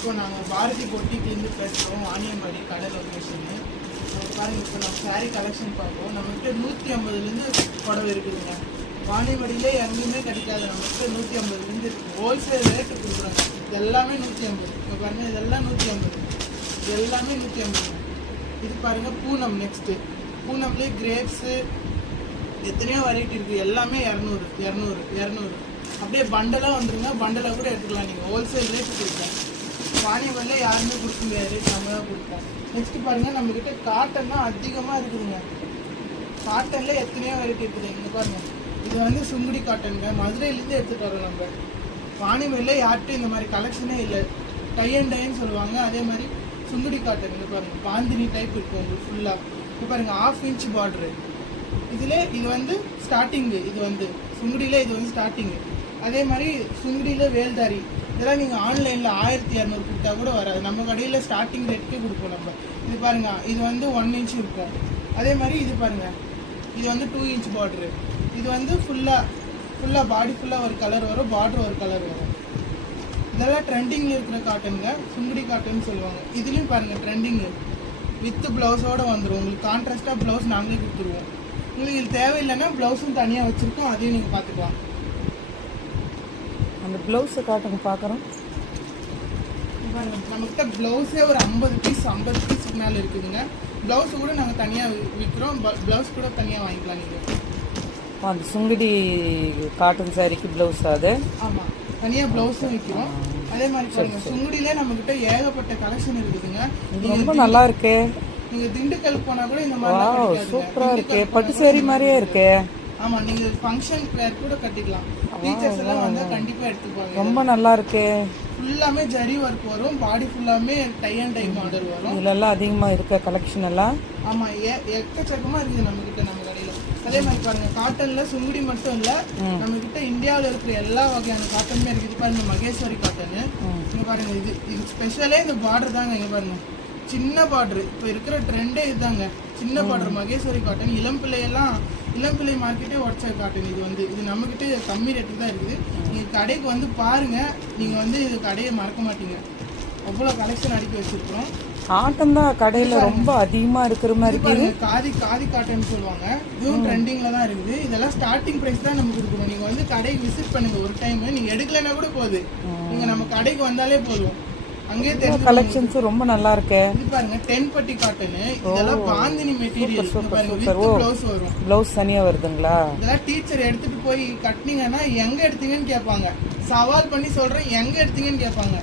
இப்போ நாங்கள் பாரதி பொட்டிக்லேருந்து பேசுகிறோம். வாணியம்பாடி கடை லொக்கேஷனு. பாருங்கள், இப்போ நம்ம சாரீ கலெக்ஷன் பார்ப்போம். நம்மகிட்ட 150லேருந்து புடவை இருக்குதுங்க. வாணியம்பாடியிலே எங்கேயுமே கிடைக்காது. நம்மகிட்ட 150லேருந்து இருக்குது. ஹோல்சேல் ரேட்டு கொடுக்குறாங்க. இது எல்லாமே 150. இப்போ பாருங்கள், இதெல்லாம் 150. இது எல்லாமே 150. இது பாருங்கள் பூனம். நெக்ஸ்ட்டு பூனம்லேயே கிரேப்ஸு எத்தனையோ வெரைட்டி இருக்குது. எல்லாமே 200. அப்படியே பண்டலாக வந்துருங்க. பண்டலாக கூட எடுத்துக்கலாம். நீங்கள் ஹோல்சேல் ரேட்டு கொடுப்போம். வாணியம்பாடியில் யாருமே கொடுக்க முடியாது. ரேட் நம்ம தான் கொடுப்போம். நெக்ஸ்ட்டு பாருங்கள், நம்மக்கிட்ட காட்டன் தான் அதிகமாக இருக்குதுங்க. காட்டனில் எத்தனையோ வெரைட்டி இருக்குது. இங்கே பாருங்கள், இது வந்து சுங்குடி காட்டனுங்க. மதுரையிலேருந்து எடுத்துகிட்டு வரோம் நம்ம. வாணியம்பாடியில் யார்கிட்டும் இந்த மாதிரி கலெக்ஷனே இல்லை. டை அண்ட் டைன்னு சொல்லுவாங்க. அதே மாதிரி சுங்குடி காட்டன். இங்கே பாருங்கள், பாந்தினி டைப் இருக்கும் உங்களுக்கு ஃபுல்லாக. இப்போ பாருங்கள், 1/2 inch பார்டரு. இதில் இது வந்து ஸ்டார்டிங்கு. இது வந்து சுங்குடியில் இது வந்து ஸ்டார்டிங்கு. அதே மாதிரி சுங்குடியில் வேல்தாரி. இதெல்லாம் நீங்கள் ஆன்லைனில் 1200 கொடுத்தா கூட வராது. நம்ம கடையில் ஸ்டார்டிங் ரேட்டுக்கே கொடுப்போம் நம்ம. இது பாருங்கள், இது வந்து 1 inch இருக்கும். அதே மாதிரி இது பாருங்கள், இது வந்து 2 inch பார்டரு. இது வந்து ஃபுல்லாக பாடி ஃபுல்லாக ஒரு கலர் வரும், பார்டர் ஒரு கலர் வரும். இதெல்லாம் ட்ரெண்டிங்கில் இருக்கிற காட்டனுங்க. சுங்குடி காட்டன் சொல்லுவாங்க. இதுலேயும் பாருங்கள் ட்ரெண்டிங்கு வித் ப்ளவுஸோடு வந்துடும். உங்களுக்கு கான்ட்ராஸ்ட்டாக ப்ளவுஸ் நாங்களே கொடுத்துருவோம். உங்களுக்கு இது தேவையில்லைன்னா ப்ளவுஸும் தனியாக வச்சுருக்கோம். அதையும் நீங்கள் பார்த்துக்கலாம். அந்த ப்ளவுஸை காட்டுங்க பார்க்குறோம். நம்மகிட்ட ப்ளவுஸே ஒரு 50 பீஸுக்கு மேலே இருக்குதுங்க. ப்ளவுஸு கூட நாங்கள் தனியாக விற்கிறோம். ப்ளவுஸ் கூட தனியாக வாங்கிக்கலாம் நீங்கள். அந்த சுங்குடி காட்டன் சாரிக்கு ப்ளவுஸ் அது. ஆமாம், தனியாக ப்ளவுஸும் விற்கிறோம். அதே மாதிரி பாருங்கள், சுங்குடியிலே நம்மக்கிட்ட ஏகப்பட்ட கலெக்ஷன் இருக்குதுங்க. ரொம்ப நல்லா இருக்கு. நீங்கள் திண்டுக்கல் போனால் கூட இந்த மாதிரி சூப்பராக இருக்கு. பட்டு சேரி மாதிரியே இருக்கு. ஆமாம், நீங்கள் ஃபங்க்ஷன் வேர் கூட கட்டிக்கலாம். டீச்சர்ஸ் எல்லாம் வந்தால் கண்டிப்பாக எடுத்துப்பாங்க. ரொம்ப நல்லா இருக்கு. ஃபுல்லாமே ஜரி ஒர்க் வரும். பாடி ஃபுல்லாமே டை அண்ட் டை மாடல் வரும். இதெல்லாம் அதிகமாக இருக்க கலெக்ஷன் எல்லாம். ஆமாம், எக்கச்சக்கமாக இருக்குது நம்மக்கிட்ட நம்ம கடையில். அதே மாதிரி பாருங்கள், காட்டனில் சுங்குடி மட்டும் இல்லை, நம்மக்கிட்ட இந்தியாவில் இருக்கிற எல்லா வகையான காட்டனுமே இருக்குது. பாருங்கள், மகேஸ்வரி காட்டனு. இங்கே பாருங்கள், இது ஸ்பெஷலே இந்த பார்டர் தாங்க. இங்கே பாருங்கள், சின்ன பார்டரு. இப்போ இருக்கிற ட்ரெண்டே இதுதாங்க, சின்ன பார்டர் மகேஸ்வரி காட்டன். இளம்பிள்ளை மார்க்கெட்டே உடச்ச காட்டன். இது நம்மக்கிட்ட கம்மி ரேட்டுக்கு தான் இருக்குது. நீங்கள் கடைக்கு வந்து பாருங்கள், நீங்கள் வந்து இது கடையை மறக்க மாட்டீங்க. அவ்வளோ கலெக்ஷன் அடிக்க வச்சுருக்கிறோம். காட்டன் தான் கடையில் ரொம்ப அதிகமாக இருக்கிற மாதிரி இருக்குது. காதி காட்டன் சொல்லுவாங்க. இதுவும் ட்ரெண்டிங்கில் தான் இருக்குது. இதெல்லாம் ஸ்டார்டிங் ப்ரைஸ் தான் நம்ம கொடுக்கணும். நீங்கள் வந்து கடைக்கு விசிட் பண்ணுங்க ஒரு டைம். நீங்கள் எடுக்கலைன்னா கூட போகுது, நீங்கள் நம்ம கடைக்கு வந்தாலே போதும். அங்கே தெரிஞ்ச கலெக்ஷன்ஸ் ரொம்ப நல்லா இருக்கு. இது பாருங்க, 10 பட்டி காட்டனு. இதெல்லாம் பாந்தினி மெட்டீரியல். பாருங்க, வித் ப்ளவுஸ் வரும். ப்ளவுஸ் தனியா வருதுங்களா? இதெல்லாம் டீச்சர் எடுத்துட்டு போய் கட்டினீங்கன்னா எங்க எடுத்தீங்கன்னு கேட்பாங்க. சவால் பண்ணி சொல்றேன், எங்க எடுத்தீங்கன்னு கேட்பாங்க.